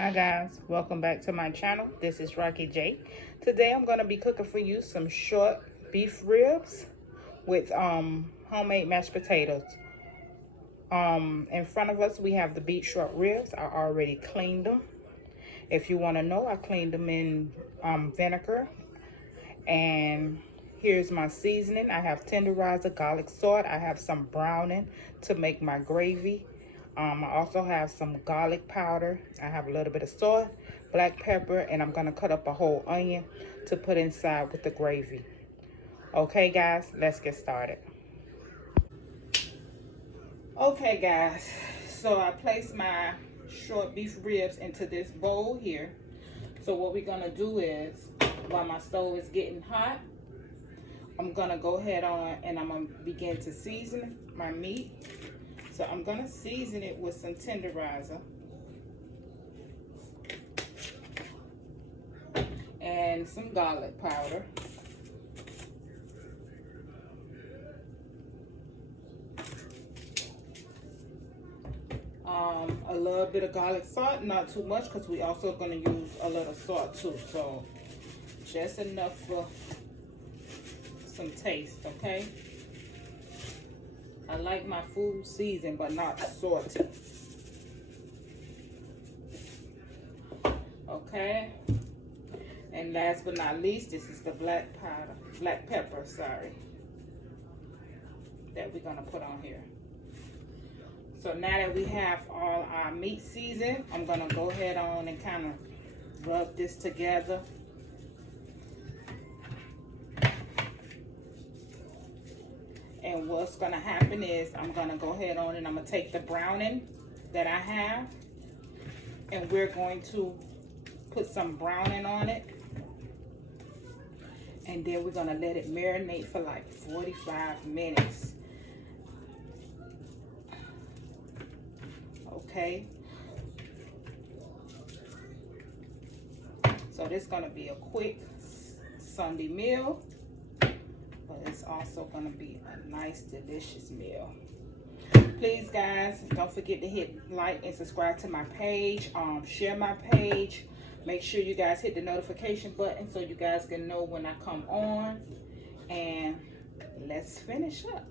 Hi guys, welcome back to my channel. This is Rocky J. Today I'm going to be cooking for you some short beef ribs with homemade mashed potatoes. In front of us we have the beef short ribs. I already cleaned them. If you want to know, I cleaned them in vinegar. And here's my seasoning. I have tenderizer, garlic salt. I have some browning to make my gravy. I also have some garlic powder. I have a little bit of salt, black pepper, and I'm gonna cut up a whole onion to put inside with the gravy. Okay guys, let's get started. Okay guys, so I placed my short beef ribs into this bowl here. So what we're gonna do is, while my stove is getting hot, I'm gonna go ahead on and I'm gonna begin to season my meat. So I'm gonna season it with some tenderizer and some garlic powder. A little bit of garlic salt, not too much because we also gonna use a little salt too. So just enough for some taste, okay? I like my food seasoned but not salty. Okay. And last but not least, this is the black pepper, sorry, that we're gonna put on here. So now that we have all our meat seasoned, I'm gonna go ahead on and kind of rub this together. And what's gonna happen is I'm gonna go ahead on and I'm gonna take the browning that I have and we're going to put some browning on it. And then we're gonna let it marinate for like 45 minutes. Okay. So this is gonna be a quick Sunday meal, but it's also gonna be a nice, delicious meal. Please guys, don't forget to hit like and subscribe to my page. Share my page. Make sure you guys hit the notification button so you guys can know when I come on. And let's finish up.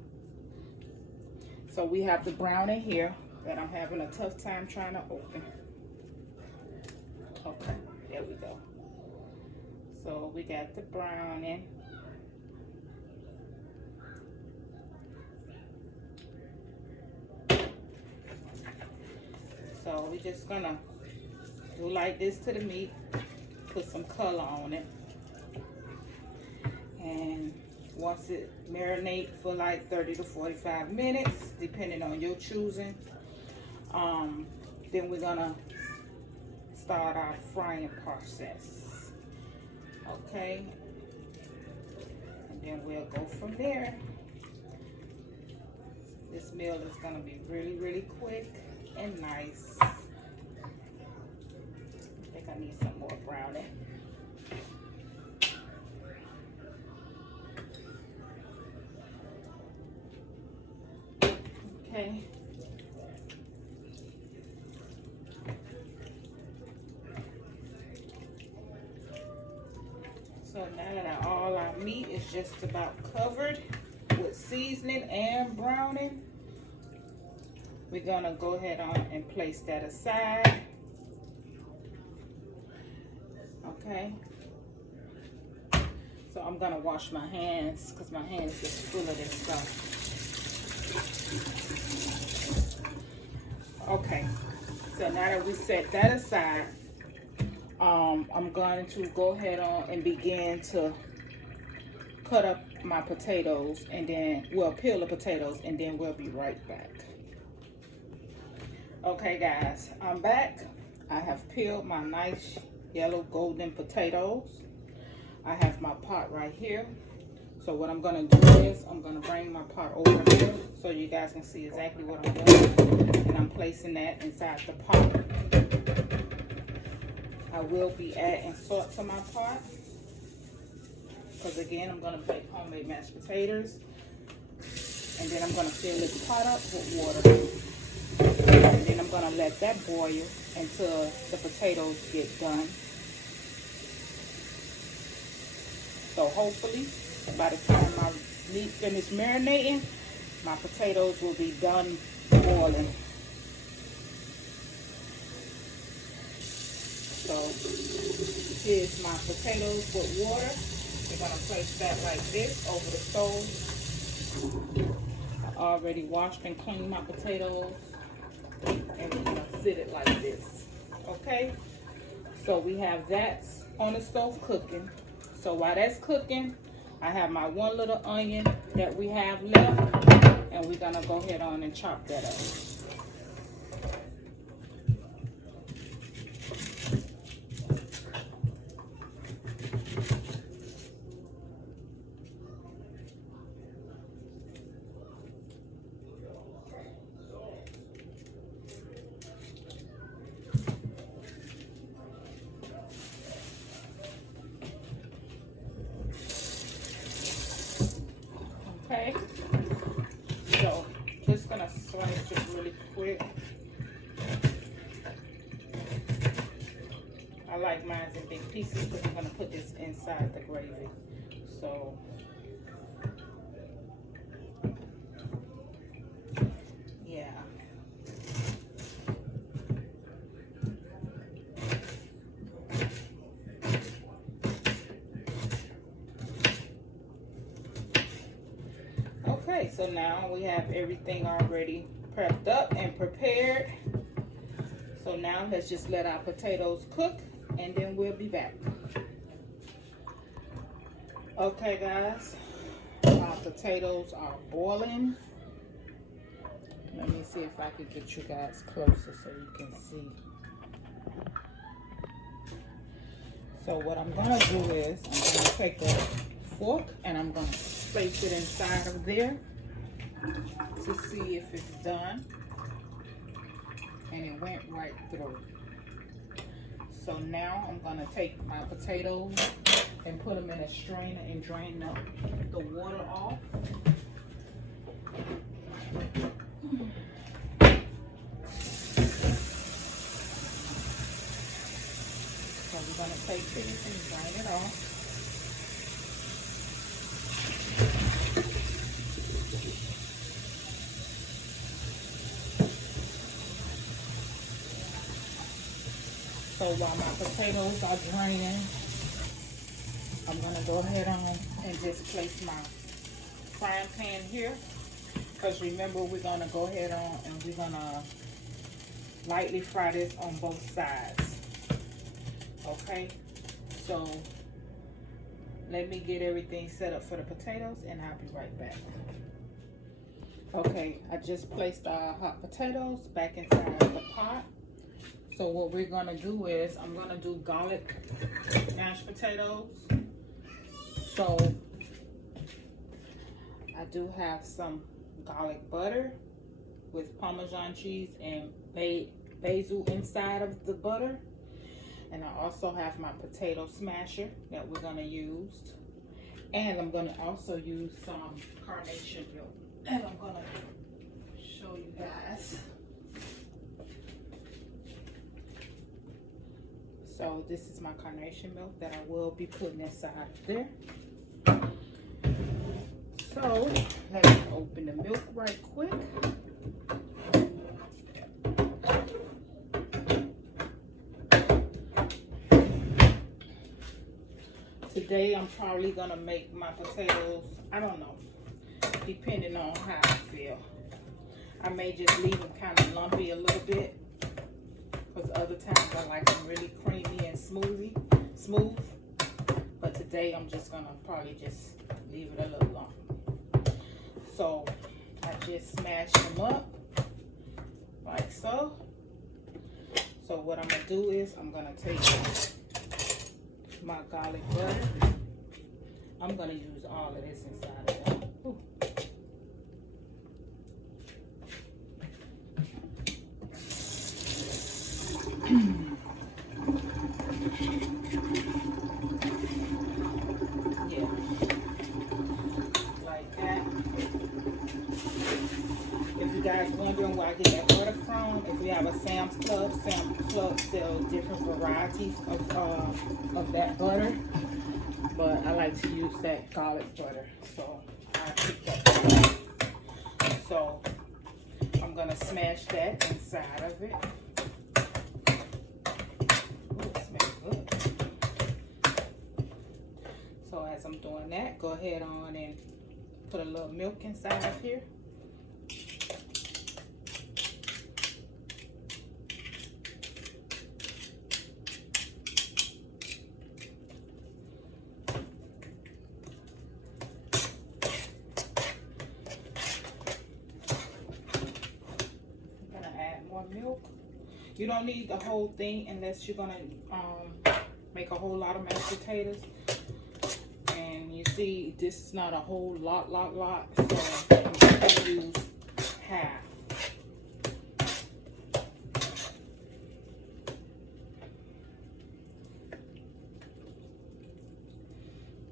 So we have the browning here that I'm having a tough time trying to open. Okay, there we go. So we got the browning. So we're just gonna do like this to the meat, put some color on it. And once it marinates for like 30 to 45 minutes, depending on your choosing, then we're gonna start our frying process. Okay, and then we'll go from there. This meal is gonna be really, really quick and nice. I think I need some more browning. Okay. So now that all our meat is just about covered with seasoning and browning, we're gonna go ahead on and place that aside. Okay. So I'm gonna wash my hands because my hands is full of this stuff. Okay. So now that we set that aside, I'm going to go ahead on and begin to cut up my potatoes and then we'll peel the potatoes and then we'll be right back. Okay guys, I'm back. I have peeled my nice yellow golden potatoes. I have my pot right here. So what I'm gonna do is I'm gonna bring my pot over here so you guys can see exactly what I'm doing. And I'm placing that inside the pot. I will be adding salt to my pot because again I'm gonna make homemade mashed potatoes. And then I'm gonna fill this pot up with water. And then I'm gonna let that boil until the potatoes get done. So hopefully by the time my meat finish marinating, my potatoes will be done boiling. So here's my potatoes with water. We're gonna place that like this over the stove. I already washed and cleaned my potatoes, and we're gonna sit it like this. Okay, so we have that on the stove cooking. So while that's cooking, I have my one little onion that we have left, and we're gonna go ahead on and chop that up. Okay, so just gonna slice it really quick. I like mine in big pieces because I'm gonna put this inside the gravy. So yeah. Okay, so now we have everything already prepped up and prepared. So now let's just let our potatoes cook and then we'll be back. Okay guys, our potatoes are boiling. Let me see if I can get you guys closer so you can see. So what I'm gonna do is I'm gonna take a fork and I'm gonna place it inside of there to see if it's done. And it went right through. So now I'm gonna take my potatoes and put them in a strainer and drain the water off. So we're gonna take this and drain it off. So while my potatoes are draining, I'm gonna go ahead on and just place my frying pan here. Because remember, we're gonna go ahead on and we're gonna lightly fry this on both sides. Okay, so let me get everything set up for the potatoes and I'll be right back. Okay, I just placed our hot potatoes back inside the pot. So what we're gonna do is I'm gonna do garlic mashed potatoes. So I do have some garlic butter with Parmesan cheese and basil inside of the butter. And I also have my potato smasher that we're gonna use. And I'm gonna also use some carnation milk. And I'm gonna show you guys. So this is my carnation milk that I will be putting inside there. So let me open the milk right quick. Today I'm probably gonna make my potatoes, I don't know, depending on how I feel. I may just leave them kind of lumpy a little bit. Because other times I like them really creamy and smooth. But today I'm just gonna probably just leave it a little lumpy. So I just smashed them up like so. So what I'm gonna do is I'm gonna take my garlic butter. I'm gonna use all of this inside of it. Ooh. Yeah, like that. If you guys wondering where I get that butter from, if we have Club sells different varieties of that butter, but I like to use that garlic butter, so I picked that. So I'm gonna smash that inside of it. Ooh, it smells good. So as I'm doing that, go ahead on and put a little milk inside of here. Milk. You don't need the whole thing unless you're gonna make a whole lot of mashed potatoes. And you see, this is not a whole lot, so I'm just gonna use half.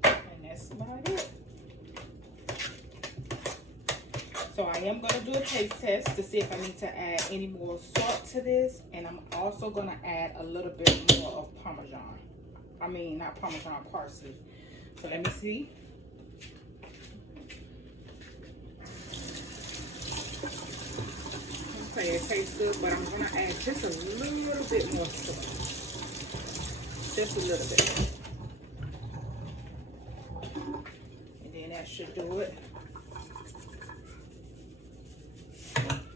And that's about it. So I am going to do a taste test to see if I need to add any more salt to this. And I'm also going to add a little bit more of Parmesan. I mean, not Parmesan, parsley. So let me see. Okay, it tastes good, but I'm going to add just a little bit more salt. Just a little bit. And then that should do it.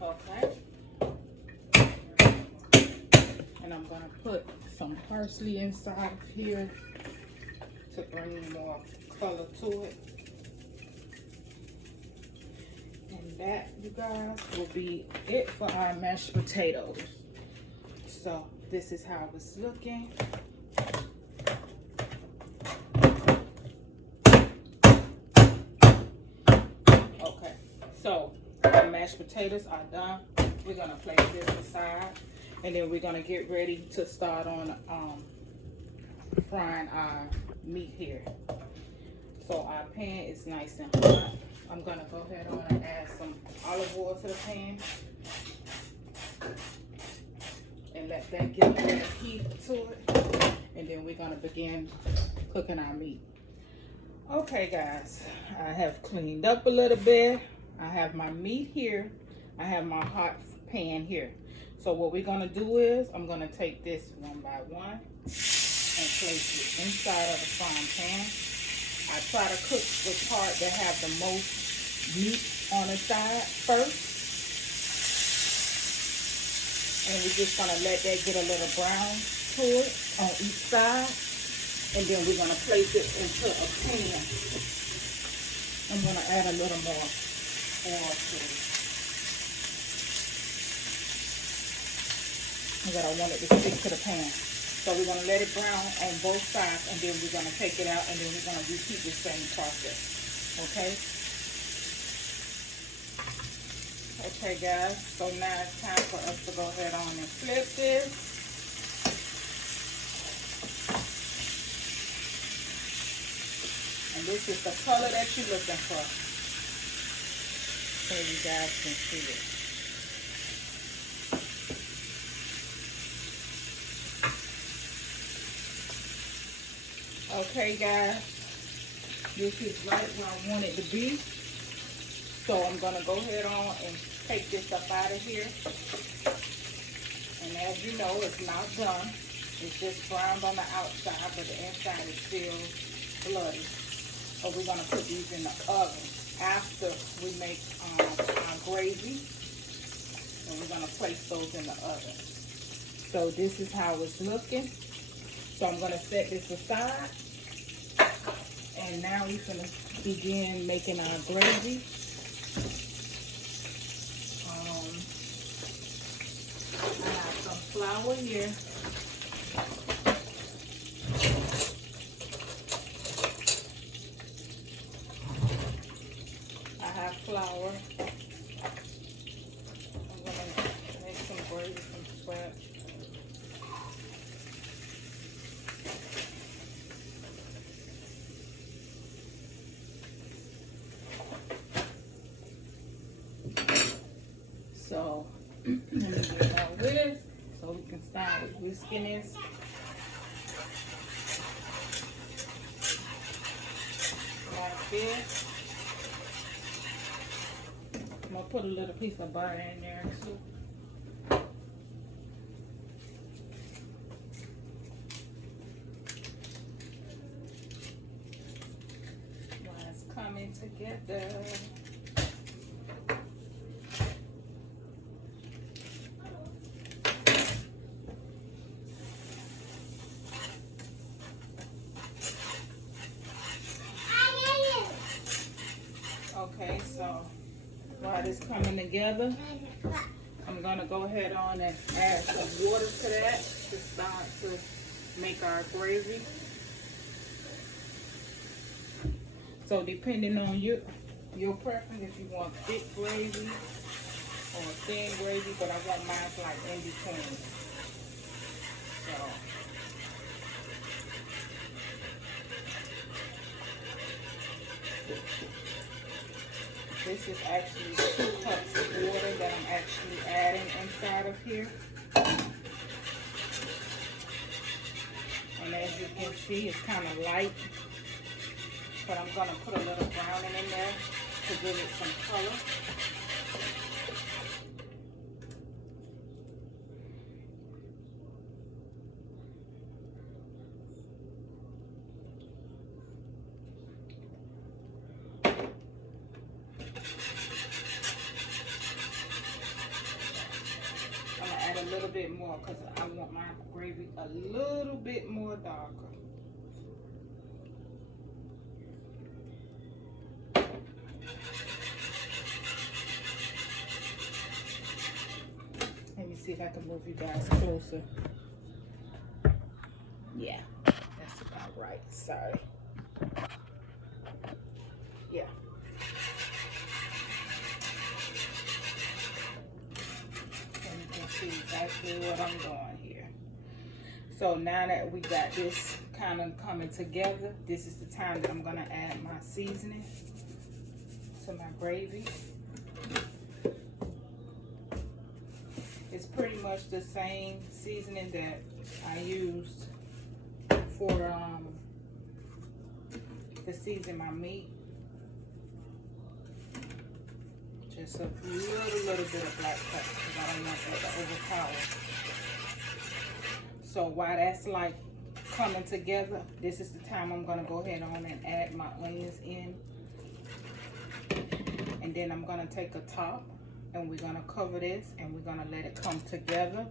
Okay, and I'm gonna put some parsley inside of here to bring more color to it. And that, you guys, will be it for our mashed potatoes. So this is how it's looking. Okay, so our mashed potatoes are done. We're gonna place this aside, and then we're gonna get ready to start on frying our meat here. So our pan is nice and hot. I'm gonna go ahead on and add some olive oil to the pan and let that get a little heat to it, and then we're gonna begin cooking our meat. Okay, guys, I have cleaned up a little bit. I have my meat here. I have my hot pan here. So what we're gonna do is I'm gonna take this one by one and place it inside of the frying pan. I try to cook the part that have the most meat on the side first. And we're just gonna let that get a little brown to it on each side. And then we're gonna place it into a pan. I'm gonna add a little more oil to it. But I want it to stick to the pan. So we're gonna let it brown on both sides, and then we're gonna take it out, and then we're gonna repeat the same process. Okay? Okay, guys, so now it's time for us to go ahead on and flip this. And this is the color that you're looking for. So you guys can see it. Okay, guys, this is right where I want it to be. So I'm going to go ahead on and take this up out of here. And as you know, it's not done. It's just browned on the outside, but the inside is still bloody. So we're going to put these in the oven after we make our gravy. And we're going to place those in the oven. So this is how it's looking. So I'm going to set this aside. And now we're going to begin making our gravy. I have some flour here. I have flour. I'm going to make some gravy from scratch. So, let me get all this so we can start whisking this. Like this. I'm gonna put a little piece of butter in there too. While it's coming together. Okay, so while it's coming together, I'm gonna go ahead on and add some water to that to start to make our gravy. So depending on your preference, if you want thick gravy or thin gravy, but I want mine like in between. So this is actually 2 cups of water that I'm actually adding inside of here. And as you can see, it's kind of light. But I'm going to put a little browning in there to give it some color. A little bit more because I want my gravy a little bit more darker. Let me see if I can move you guys closer. Yeah, that's about right. Sorry. Yeah. See exactly what I'm doing here. So now that we got this kind of coming together, this is the time that I'm going to add my seasoning to my gravy. It's pretty much the same seasoning that I used for to season my meat. Just a little bit of black pepper because I don't want that to overpower. So while that's like coming together, this is the time I'm going to go ahead on and add my onions in. And then I'm going to take a top and we're going to cover this and we're going to let it come together.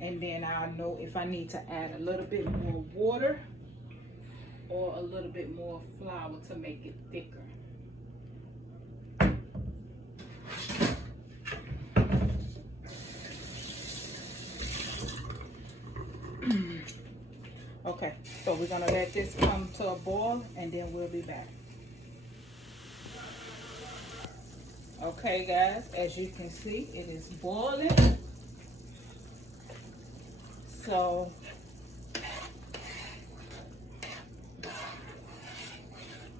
And then I'll know if I need to add a little bit more water or a little bit more flour to make it thicker. Okay, so we're gonna let this come to a boil and then we'll be back. Okay guys, as you can see, it is boiling. So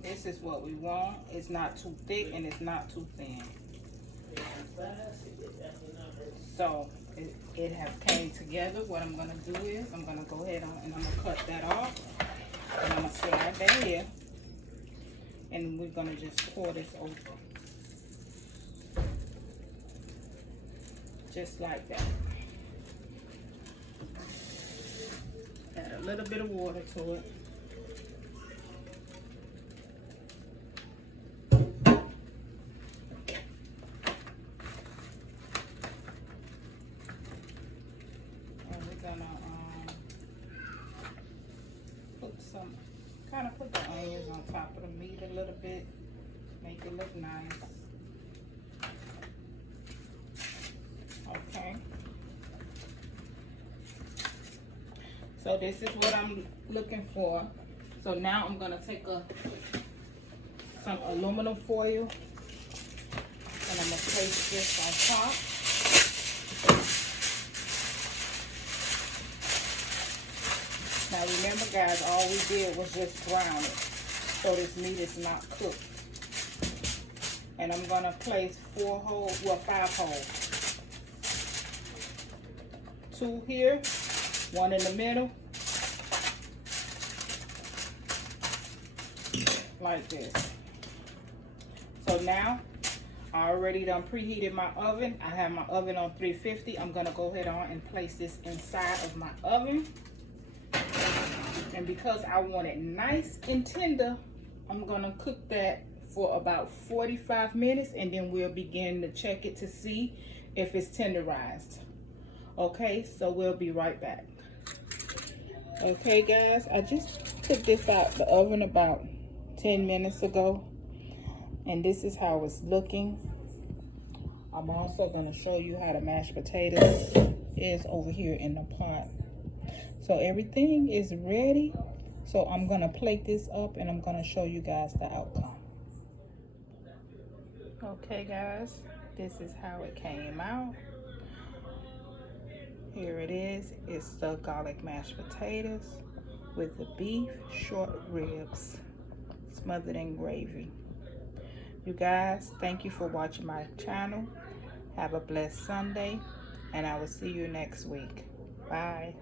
this is what we want. It's not too thick and it's not too thin. So it has came together. What I'm gonna do is I'm gonna go ahead on and I'm gonna cut that off and I'm gonna slide that here and we're gonna just pour this over just like that. Add a little bit of water to it. Put the onions on top of the meat a little bit, make it look nice. Okay. So this is what I'm looking for. So now I'm gonna take some aluminum foil and I'm gonna place this on top. Now remember guys, all we did was just brown it. So this meat is not cooked. And I'm gonna place 5 holes. 2 here one in the middle, like this. So now I already done preheated my oven. I have my oven on 350. I'm gonna go ahead on and place this inside of my oven. And because I want it nice and tender, I'm gonna cook that for about 45 minutes, and then we'll begin to check it to see if it's tenderized. Okay, so we'll be right back. Okay guys, I just took this out the oven about 10 minutes ago, and this is how it's looking. I'm also going to show you how the mashed potatoes is over here in the pot. So everything is ready. So I'm going to plate this up and I'm going to show you guys the outcome. Okay guys, this is how it came out. Here it is. It's the garlic mashed potatoes with the beef short ribs smothered in gravy. You guys, thank you for watching my channel. Have a blessed Sunday, and I will see you next week. Bye.